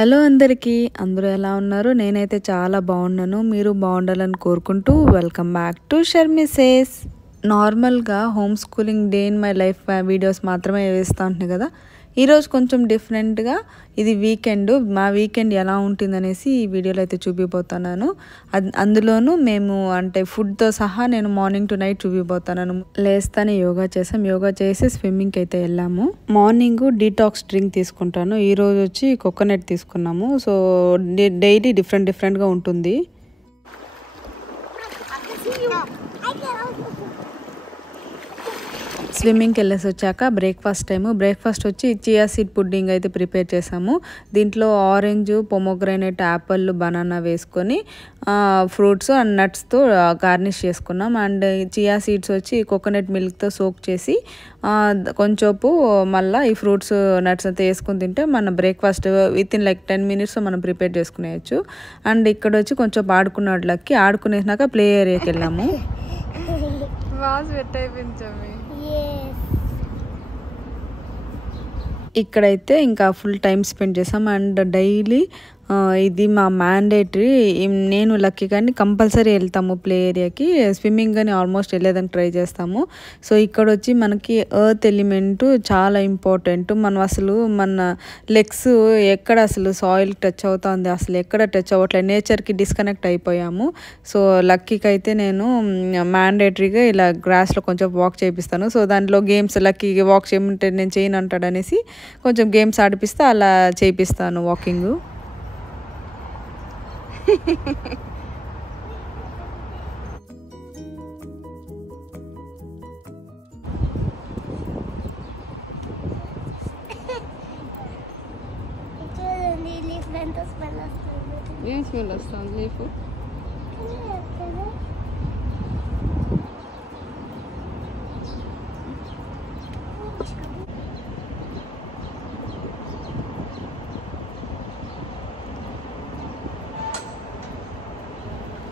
Hello అందరికీ, అందరూ ఎలా ఉన్నారు? నేనైతే చాలా బాగున్నాను. మీరు బాగుండాలని కోరుకుంటూ welcome back to Sharmi says. నార్మల్గా home schooling day in my life videos మాత్రమే వేస్తూ ఉంటున్నాయి కదా. ఈరోజు కొంచెం డిఫరెంట్గా, ఇది వీకెండ్, మా వీకెండ్ ఎలా ఉంటుందనేసి ఈ వీడియోలో అయితే చూపిపోతున్నాను. అందులోనూ మేము అంటే ఫుడ్తో సహా నేను మార్నింగ్ టు నైట్ చూపిపోతున్నాను. లేస్తానే యోగా చేసాం, యోగా చేసి స్విమ్మింగ్కి అయితే వెళ్ళాము. మార్నింగ్ డీటాక్స్ డ్రింక్ తీసుకుంటాను. ఈరోజు వచ్చి కోకోనట్ తీసుకున్నాము. సో డైలీ డిఫరెంట్గా ఉంటుంది. స్విమ్మింగ్కి వెళ్ళేసి వచ్చాక బ్రేక్ఫాస్ట్ వచ్చి చియా సీడ్ పుడ్డింగ్ అయితే ప్రిపేర్ చేసాము. దీంట్లో ఆరెంజ్, పొమోగ్రానేట్, యాపిల్, బనానా వేసుకొని ఫ్రూట్స్ అండ్ నట్స్తో గార్నిష్ చేసుకున్నాం. అండ్ చియా సీడ్స్ వచ్చి కోకోనట్ మిల్క్తో సోక్ చేసి కొంచెంపు మళ్ళీ ఈ ఫ్రూట్స్ నట్స్ అంతా వేసుకొని తింటే మన breakfast with in like 10 minutes మనం ప్రిపేర్ చేసుకునేయచ్చు. అండ్ ఇక్కడ వచ్చి కొంచెం ఆడుకునేట్లకి ఆడుకునేసినాక ప్లే ఏరియాకి వెళ్ళాము. ఇక్కడైతే ఇంకా ఫుల్ టైం స్పెండ్ చేసాం. అండ్ డైలీ ఇది మా మ్యాండేటరీ. నేను లక్కీ కానీ కంపల్సరీ వెళ్తాము ప్లే ఏరియాకి. స్విమ్మింగ్ కానీ ఆల్మోస్ట్ వెళ్ళేదానికి ట్రై చేస్తాము. సో ఇక్కడ వచ్చి మనకి ఎర్త్ ఎలిమెంట్ చాలా ఇంపార్టెంట్. మనం అసలు మన లెగ్స్ ఎక్కడ అసలు సాయిల్ టచ్ అవుతుంది, అసలు ఎక్కడ టచ్ అవ్వట్లేదు, నేచర్కి డిస్కనెక్ట్ అయిపోయాము. సో లక్కీకి అయితే నేను మ్యాండేటరీగా ఇలా గ్రాస్లో కొంచెం వాక్ చేపిస్తాను. సో దాంట్లో గేమ్స్, లక్కీ వాక్ చేయమంటే నేను చేయను అంటాడు అనేసి కొంచెం గేమ్స్ ఆడిపిస్తే అలా చేపిస్తాను వాకింగ్. ఏం స్మెల్ వస్తుంది లీఫ్?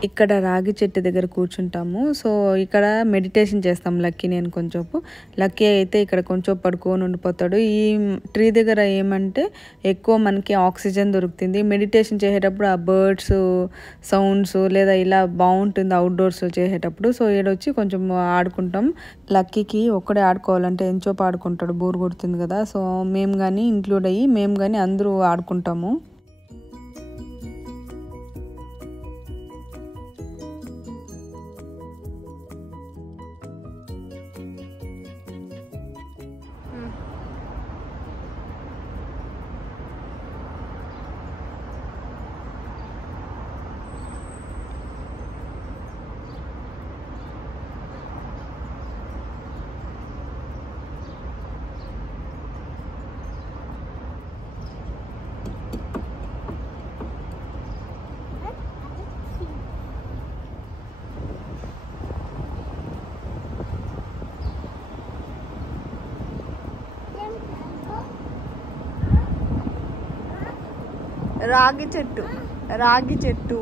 ఇక్కడ రాగి చెట్టు దగ్గర కూర్చుంటాము. సో ఇక్కడ మెడిటేషన్ చేస్తాం లక్కీ, నేను కొంచెంపు. లక్కీ అయితే ఇక్కడ కొంచెం పడుకొని ఉండిపోతాడు. ఈ ట్రీ దగ్గర ఏమంటే ఎక్కువ మనకి ఆక్సిజన్ దొరుకుతుంది. మెడిటేషన్ చేసేటప్పుడు ఆ బర్డ్స్ సౌండ్స్ లేదా ఇలా బాగుంటుంది అవుట్డోర్స్ చేసేటప్పుడు. సో ఈడొచ్చి కొంచెం ఆడుకుంటాం. లక్కీకి ఒక్కడే ఆడుకోవాలంటే ఎంచోపు ఆడుకుంటాడు, బోర్ కొడుతుంది కదా. సో మేము కానీ ఇంక్లూడ్ అయ్యి మేము కానీ అందరూ ఆడుకుంటాము. రాగి చెట్టు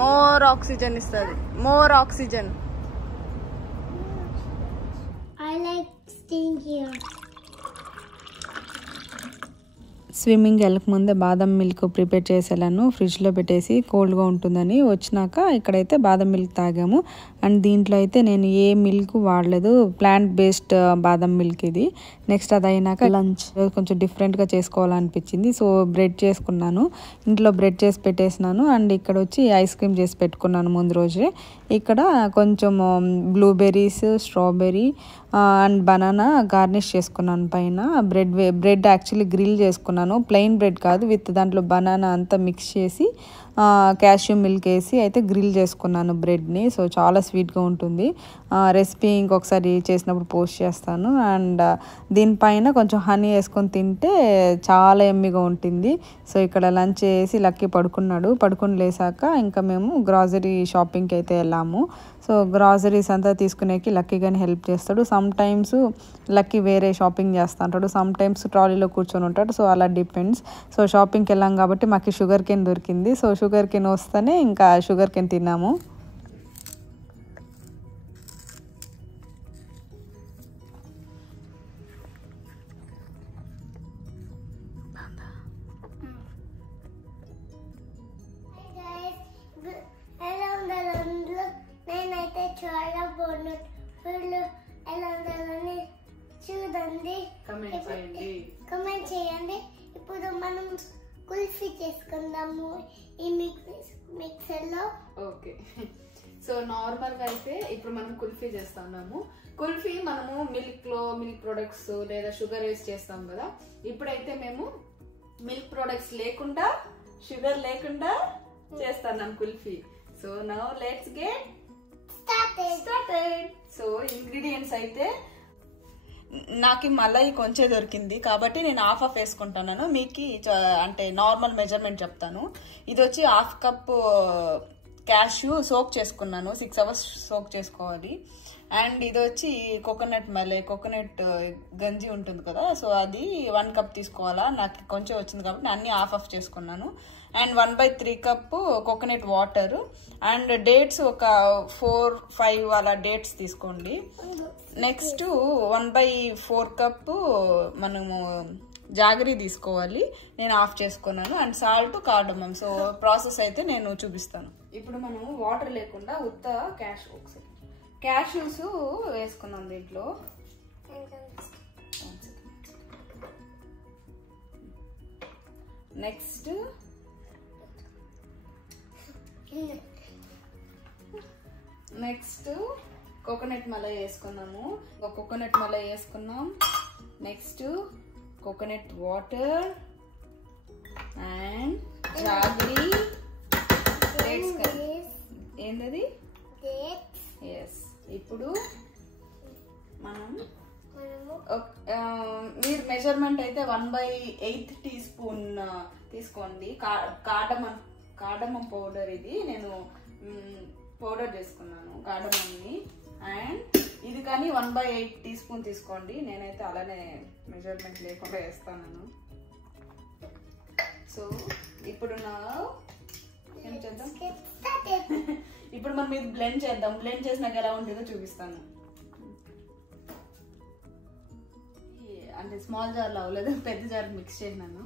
మోర్ ఆక్సిజన్ ఇస్తుంది, more oxygen. I like staying here. Swimming వెళ్ళకముందే బాదం మిల్క్ ప్రిపేర్ చేసేలాను, ఫ్రిడ్జ్లో పెట్టేసి కోల్డ్గా ఉంటుందని. వచ్చినాక ఇక్కడైతే బాదం మిల్క్ తాగాము. అండ్ దీంట్లో అయితే నేను ఏ మిల్క్ వాడలేదు, ప్లాంట్ బేస్డ్ బాదం మిల్క్ ఇది. నెక్స్ట్ అది అయినాక లంచ్ కొంచెం డిఫరెంట్గా చేసుకోవాలనిపించింది. సో బ్రెడ్ చేసుకున్నాను, ఇంట్లో బ్రెడ్ చేసి పెట్టేసినాను. అండ్ ఇక్కడ వచ్చి ఐస్ క్రీమ్ చేసి పెట్టుకున్నాను ముందు రోజే. ఇక్కడ కొంచెం blueberries, strawberry and banana garnish చేసుకున్నాను పైన. బ్రెడ్ యాక్చువల్లీ గ్రిల్ చేసుకున్నాను, ప్లెయిన్ బ్రెడ్ కాదు, విత్ దాంట్లో బనానా అంతా మిక్స్ చేసి క్యాష్యూ మిల్క్ వేసి అయితే గ్రిల్ చేసుకున్నాను బ్రెడ్ని. సో చాలా స్వీట్గా ఉంటుంది. రెసిపీ ఇంకొకసారి చేసినప్పుడు పోస్ట్ చేస్తాను. అండ్ దీనిపైన కొంచెం హనీ వేసుకొని తింటే చాలా ఎమ్మిగా ఉంటుంది. సో ఇక్కడ లంచ్ చేసి లక్కీ పడుకుని లేసాక ఇంకా మేము గ్రాసరీ షాపింగ్కి అయితే వెళ్ళాము. సో గ్రాసరీస్ అంతా తీసుకునేకి లక్కీ కానీ హెల్ప్ చేస్తాడు. సమ్ టైమ్స్ లక్కీ వేరే షాపింగ్ చేస్తూ ఉంటాడు, సమ్ టైమ్స్ ట్రాలీలో కూర్చొని ఉంటాడు. సో అలా డిపెండ్స్. సో షాపింగ్కి వెళ్ళాం కాబట్టి మాకు షుగర్ కేన్ దొరికింది. సో షుగర్ కేన్ వస్తేనే ఇంకా షుగర్ కేన్ తిన్నాము. ఓకే. సో నార్మల్ గా అయితే ఇప్పుడు మనం కుల్ఫీ చేస్తున్నాము. కుల్ఫీ మనము మిల్క్ ప్రొడక్ట్స్ లేదా షుగర్ వేసి చేస్తాం కదా. ఇప్పుడైతే మేము మిల్క్ ప్రొడక్ట్స్ లేకుండా, షుగర్ లేకుండా చేస్తున్నాం kulfi. So now let's get started. So ingredients అయితే నాకు మలై కొంచెం దొరికింది కాబట్టి నేను హాఫ్ వేసుకుంటున్నాను. మీకు అంటే నార్మల్ మెజర్మెంట్ చెప్తాను. ఇది వచ్చి 1/2 కప్ క్యాష్యూ సోక్ చేసుకున్నాను. 6 hours సోక్ చేసుకోవాలి. అండ్ ఇది వచ్చి కోకోనట్ కోకోనట్ గంజి ఉంటుంది కదా, సో అది 1 కప్ తీసుకోవాలా. నాకు కొంచెం వచ్చింది కాబట్టి అన్ని హాఫ్ చేసుకున్నాను. And 1/3 cup coconut water. And dates ఒక 4-5 అలా డేట్స్ తీసుకోండి. నెక్స్ట్ 1/4 కప్ మనము జాగరీ తీసుకోవాలి. నేను ఆఫ్ చేసుకున్నాను. And salt, cardamom. So process అయితే నేను చూపిస్తాను. ఇప్పుడు మనము వాటర్ లేకుండా ఉత్త క్యాష్యూస్ వేసుకున్నాం దీంట్లో. నెక్స్ట్ కోకోనట్ మలై వేసుకున్నాము. కోకోనట్ మలై వేసుకున్నాం. Next coconut water and jaggery. ఏంటది? ఎస్. ఇప్పుడు మనం మీరు మెజర్మెంట్ అయితే 1/8 teaspoon తీసుకోండి. Cardamom powder. ఇది నేను పౌడర్ చేసుకున్నాను కార్డమమ్ని. అండ్ ఇది కానీ 1/8 teaspoon తీసుకోండి. నేనైతే అలానే మెజర్మెంట్ లేకుండా వేస్తాను. సో ఇప్పుడు ఏం చేద్దాం, ఇప్పుడు మనం ఇది బ్లెండ్ చేద్దాం. బ్లెండ్ చేసినాక ఎలా ఉంటుందో చూపిస్తాను. అంటే స్మాల్ జార్లో అవ్వలేదు, పెద్ద జార్ మిక్స్ చేసినాను.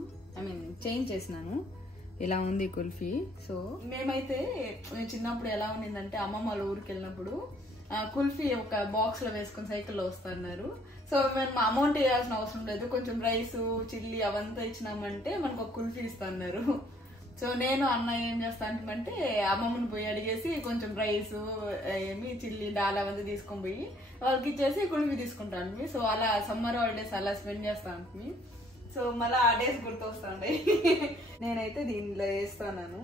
చేంజ్ చేసినాను. ఇలా ఉంది కుల్ఫీ. సో మేమైతే చిన్నప్పుడు ఎలా ఉండిందంటే అమ్మమ్మ వాళ్ళ ఊరికి వెళ్ళినప్పుడు కుల్ఫీ ఒక బాక్స్ లో వేసుకుని సైకిల్లో వస్తున్నారు. సో మేము అమౌంట్ వేయాల్సిన అవసరం లేదు. కొంచెం రైస్, చిల్లీ అవంతా ఇచ్చినామంటే మనకు ఒక కుల్ఫీ ఇస్తున్నారు. సో నేను అన్న ఏం చేస్తానంటే అమ్మమ్మని పోయి అడిగేసి కొంచెం రైస్, చిల్లీ, డాల్ అవంతా తీసుకొని పోయి వాళ్ళకి ఇచ్చేసి కుల్ఫీ తీసుకుంటాను. సో అలా సమ్మర్ హాలిడేస్ అలా స్పెండ్ చేస్తాను. సో మళ్ళీ ఆ డేస్ గుర్తొస్తాయి. నేనైతే దీనిలో వేస్తాను.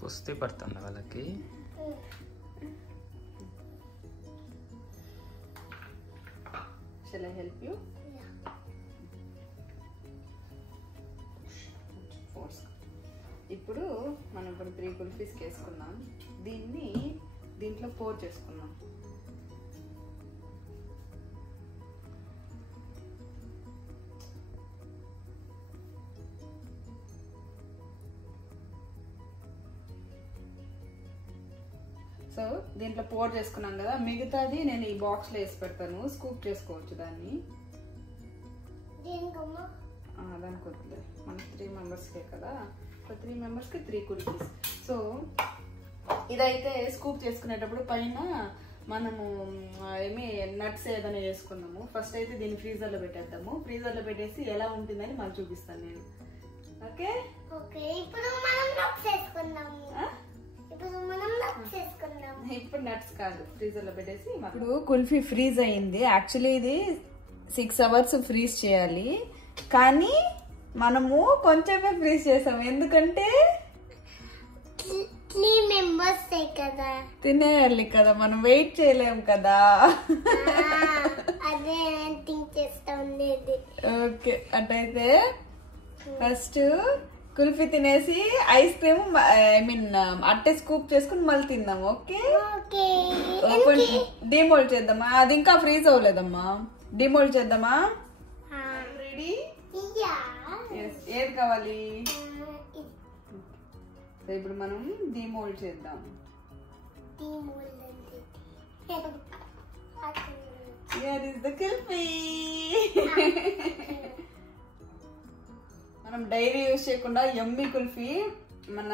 కుస్తీ పడుతుంది వాళ్ళకి. Shall I help you? ఇప్పుడు మనం 3 కుల్ఫీస్ వేసుకున్నాం. దీంట్లో పోర్ చేసుకున్నాం. సో దీంట్లో పోర్ చేసుకున్నాం కదా, మిగతాది నేను ఈ బాక్స్ లో వేసి పెడతాను. స్కూప్ చేసుకోవచ్చు దాన్ని. దానికి వద్దులే, మనకి 3 మెంబర్స్కే కదా. 3 మెంబర్స్కి 3 కుల్ఫీస్. సో ఇదైతే స్కూప్ చేసుకునేటప్పుడు పైన మనము నట్స్ ఏదైనా వేసుకున్నాము. ఫస్ట్ అయితే దీన్ని ఫ్రీజర్ లో పెట్టేద్దాము. ఫ్రీజర్ లో పెట్టేసి ఎలా ఉంటుందని మళ్ళీ చూపిస్తాను నేను. ఓకే. ఇప్పుడు నట్స్ కాదు, ఫ్రీజర్ లో పెట్టేసి. ఇప్పుడు కుల్ఫీ ఫ్రీజ్ అయింది. యాక్చువల్లీ ఇది 6 hours ఫ్రీజ్ చేయాలి, కానీ మనము కొంచెమే ఫ్రీజ్ చేసాం. ఎందుకంటే 3 members కదా, తినేయాలి కదా, మనం వెయిట్ చేయలేం కదా. అదే థింక్ చేస్తా ఉండేది. ఓకే, అటైతే ఫస్ట్ కుల్ఫీ తినేసి ఐస్ క్రీమ్ అట్టే స్కూప్ చేసుకుని మళ్ళీ తిందాం. ఓకే. డిమోల్డ్ చేద్దామా? అది ఇంకా ఫ్రీజ్ అవ్వలేదమ్మా. డిమోల్డ్ చేద్దామా? రెడీ? ఏది కావాలి? ఇప్పుడు మనం డిమోల్డ్ చేద్దాం. Here is the kulfi. మనం డైరీ యూజ్ చేయకుండా యమ్మీ కుల్ఫీ మన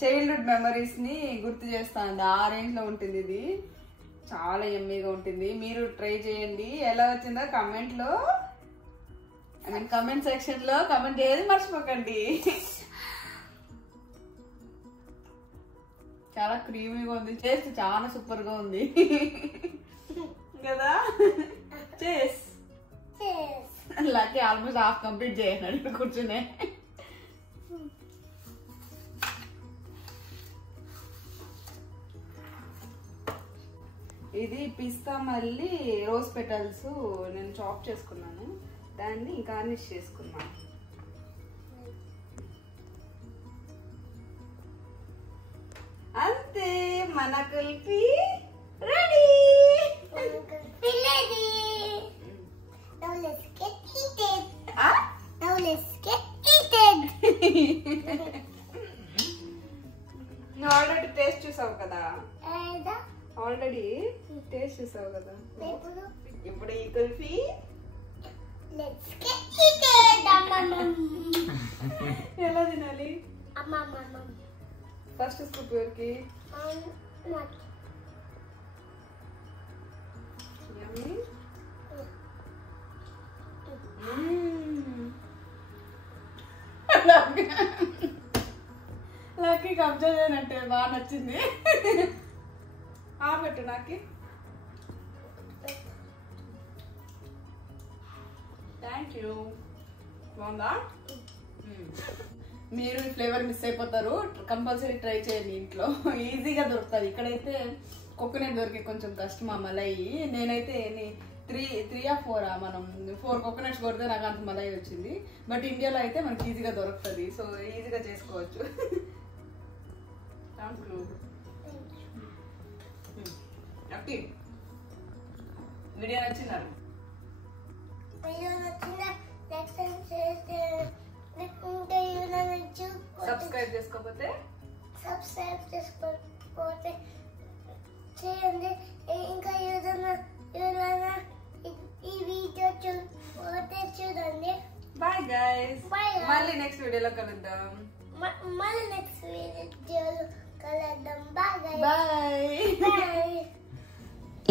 చైల్డ్హుడ్ మెమరీస్ ని గుర్తు చేస్తాను. ఆ రేంజ్ లో ఉంటుంది ఇది. చాలా యమ్మీగా ఉంటుంది. మీరు ట్రై చేయండి. ఎలా వచ్చిందో కమెంట్ లో కమెంట్ సెక్షన్ లో కమెంట్ చేయడం మర్చిపోకండి. చాలా క్రీమీగా ఉంది. టేస్ట్ చాలా సూపర్ గా ఉంది కదా. చేస్ లక్కీ ఆల్మోస్ట్ హాఫ్ కంప్లీట్ చేయన్నాడు కూర్చునే. ఇది పిస్తా మళ్ళీ రోజ్ పెటల్స్ నేను చాప్ చేసుకున్నాను. దాన్ని గార్నిష్ చేసుకున్నాను. అంతే, మన కుల్ఫీ రెడీ. నువ్వు ఆల్రెడీ టేస్ట్ చూసావు కదా. ఆల్రెడీ టేస్ట్ చూసావు కదా. ఇప్పుడు ఈ కుల్ఫీ ఎలా తినాలి? ఫస్ట్ స్కూప్ ఎవరికి? లక్కీ కబ్జా చేయనంటే బాగా నచ్చింది. పెట్టు నాకి. Thank you. బాగుందా? మీరు ఈ ఫ్లేవర్ మిస్ అయిపోతారు. కంపల్సరీ ట్రై చేయండి ఇంట్లో. ఈజీగా దొరుకుతుంది. ఇక్కడైతే కోకోనట్ దొరికే కొంచెం కష్టం ఆ మలై. నేనైతే 3 or 4 మనం 4 కోకోనట్స్ కొడితే నాకు అంత మలై వచ్చింది. బట్ ఇండియాలో అయితే మనకి ఈజీగా దొరుకుతుంది. సో ఈజీగా చేసుకోవచ్చు. వీడియో నచ్చినారు? సబ్స్క్రైబ్ చేసుకోకపోతే చేయండి. ఇంకా ఏదైనా ఈ వీడియో చూడండి. Bye guys. మళ్ళీ నెక్స్ట్ వీడియోలో కలుద్దాం. బాయ్.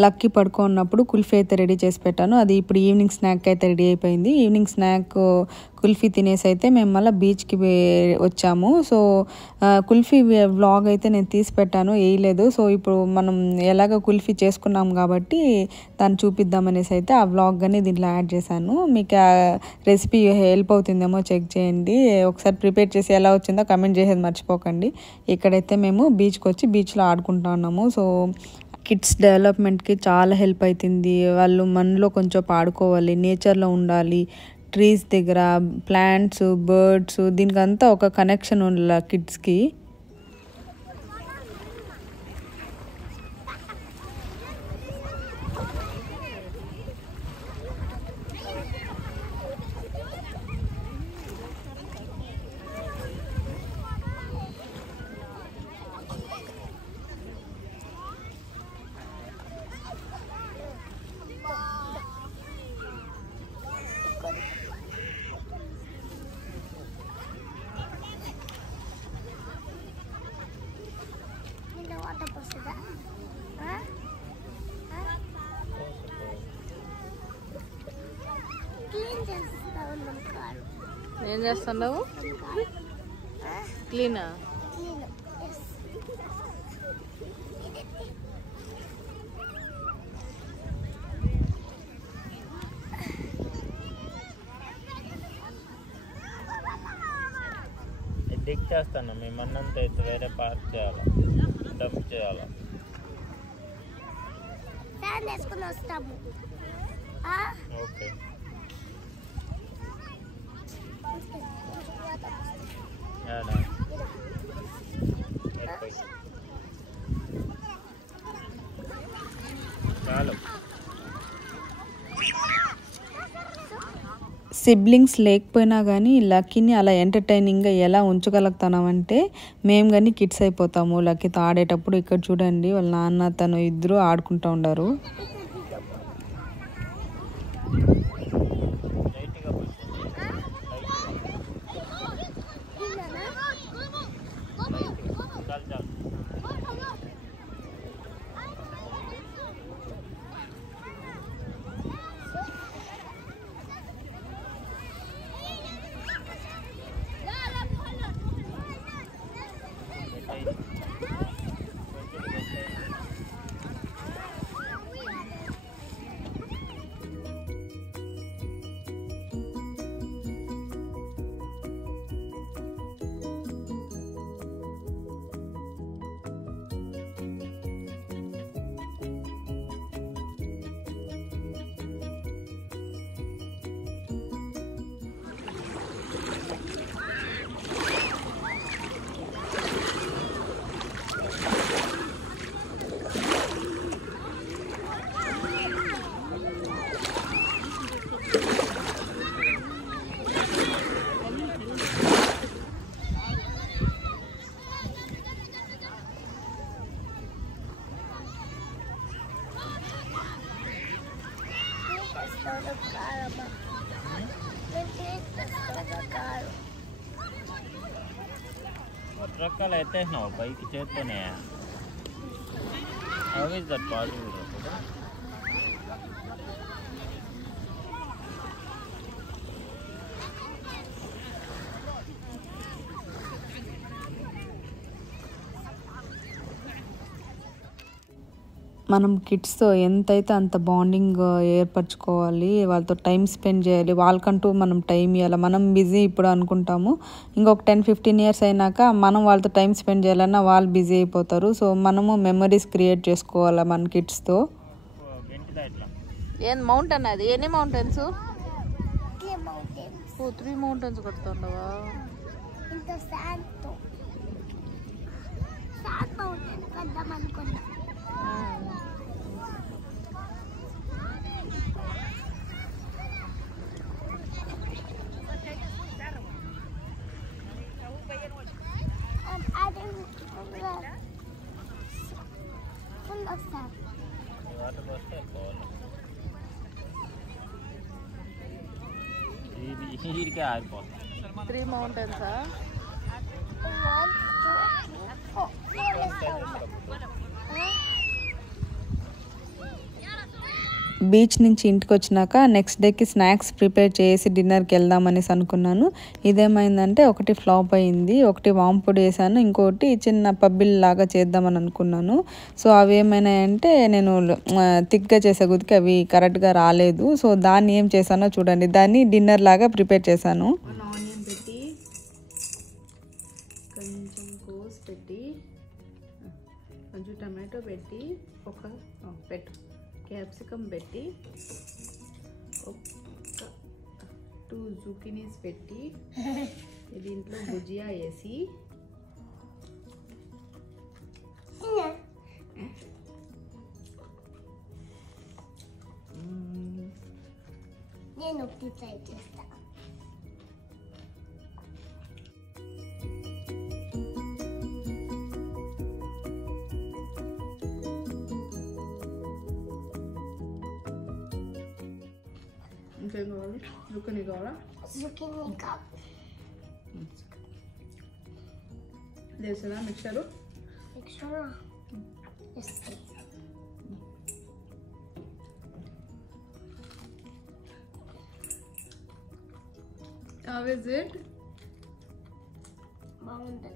లక్కీ పడుకున్నప్పుడు కుల్ఫీ అయితే రెడీ చేసి పెట్టాను. అది ఇప్పుడు ఈవినింగ్ స్నాక్ అయితే రెడీ అయిపోయింది. ఈవినింగ్ స్నాక్ కుల్ఫీ తినేసి అయితే మేము మళ్ళీ బీచ్కి వచ్చాము. సో కుల్ఫీ వ్లాగ్ అయితే నేను తీసి పెట్టాను, వేయలేదు. సో ఇప్పుడు మనం ఎలాగ కుల్ఫీ చేసుకున్నాం కాబట్టి దాన్ని చూపిద్దామనేసి అయితే ఆ వ్లాగ్ కానీ దీంట్లో యాడ్ చేశాను. మీకు ఆ రెసిపీ హెల్ప్ అవుతుందేమో చెక్ చేయండి. ఒకసారి ప్రిపేర్ చేసి ఎలా వచ్చిందో కమెంట్ చేసేది మర్చిపోకండి. ఇక్కడైతే మేము బీచ్కి వచ్చి బీచ్లో ఆడుకుంటా ఉన్నాము. సో కిడ్స్ డెవలప్మెంట్కి చాలా హెల్ప్ అవుతుంది. వాళ్ళు మనలో కొంచెం ఆడుకోవాలి, నేచర్లో ఉండాలి, ట్రీస్ దగ్గర ప్లాంట్స్, బర్డ్స్, దీనికంతా ఒక కనెక్షన్ ఉండాలి కిడ్స్కి. ఏం చేస్తున్నావు? క్లీనా? డిక్ చేస్తాను. మీ మన్నంతా అయితే వేరే పార్క్ చేయాలా, డబ్ చేయాలా. ఫ్యాన్ వేసుకుని వస్తాము. ఓకే. చాలు. సిబ్లింగ్స్ లేకపోయినా కానీ లక్కీని అలా ఎంటర్టైనింగ్గా ఎలా ఉంచగలుగుతున్నామంటే మేము కానీ కిడ్స్ అయిపోతాము. లక్కీతో ఆడేటప్పుడు ఇక్కడ చూడండి వాళ్ళ నాన్న తను ఇద్దరు ఆడుకుంటూ ఉండారు. రకాలు ఎత్తేసినావు పైకి చేత్తోనే. How is that possible? మనం కిడ్స్తో ఎంతైతే అంత బాండింగ్ ఏర్పరచుకోవాలి, వాళ్ళతో టైం స్పెండ్ చేయాలి, వాళ్ళకంటూ మనం టైం ఇవ్వాలి. మనం బిజీ ఇప్పుడు అనుకుంటాము, ఇంకొక 10-15 ఇయర్స్ అయినాక మనం వాళ్ళతో టైం స్పెండ్ చేయాలన్నా వాళ్ళు బిజీ అయిపోతారు. సో మనము మెమరీస్ క్రియేట్ చేసుకోవాలి మన కిడ్స్తో. ఏం మౌంటైన్ అది? ఎన్ని మౌంటైన్స్? 3 మౌంటైన్స్ కొడుతుండవా? ఇంకా శాండ్ మౌంటైన్ కద్దాం అనుకున్నా. ఈడికే ఆరిపోతుంది. 3 మౌంటైన్సా? 1, 2, 3, 4. బీచ్ నుంచి ఇంటికి వచ్చినాక నెక్స్ట్ డేకి స్నాక్స్ ప్రిపేర్ చేసి డిన్నర్కి వెళ్దామనేసి అనుకున్నాను. ఇదేమైందంటే ఒకటి ఫ్లాప్ అయింది, ఒకటి వాంపొడి వేసాను, ఇంకోటి చిన్న పబ్బిల్ లాగా చేద్దామని అనుకున్నాను. సో అవి ఏమైనాయంటే నేను థిక్గా చేసే కొద్దికి అవి కరెక్ట్గా రాలేదు. సో దాన్ని ఏం చేశానో చూడండి, దాన్ని డిన్నర్ లాగా ప్రిపేర్ చేశాను. ఆనియన్ పెట్టి, కొంచెం కోస్ పెట్టి, కొంచెం టమాటో పెట్టి, క్యాప్సికమ్ పెట్టి, ఒక 2 జుకీనీస్ పెట్టి, దీంట్లో భుజియా వేసి, నేను ఒకటి ట్రై చేస్తా. ఇంకేం కావాలి? జుకీనీ కావాలా? జుకీనీ కావాలి. వేసేదా mixture? Mixture How is it? బాగుంది.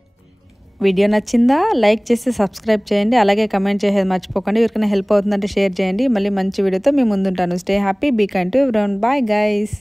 వీడియో నచ్చిందా? లైక్ చేసి సబ్స్క్రైబ్ చేయండి, అలాగే కమెంట్ చేసేది మర్చిపోకండి. ఎవరికైనా హెల్ప్ అవుతుందంటే షేర్ చేయండి. మళ్ళీ మంచి వీడియోతో మీ ముందుంటాను. Stay happy, be kind to everyone. Bye guys.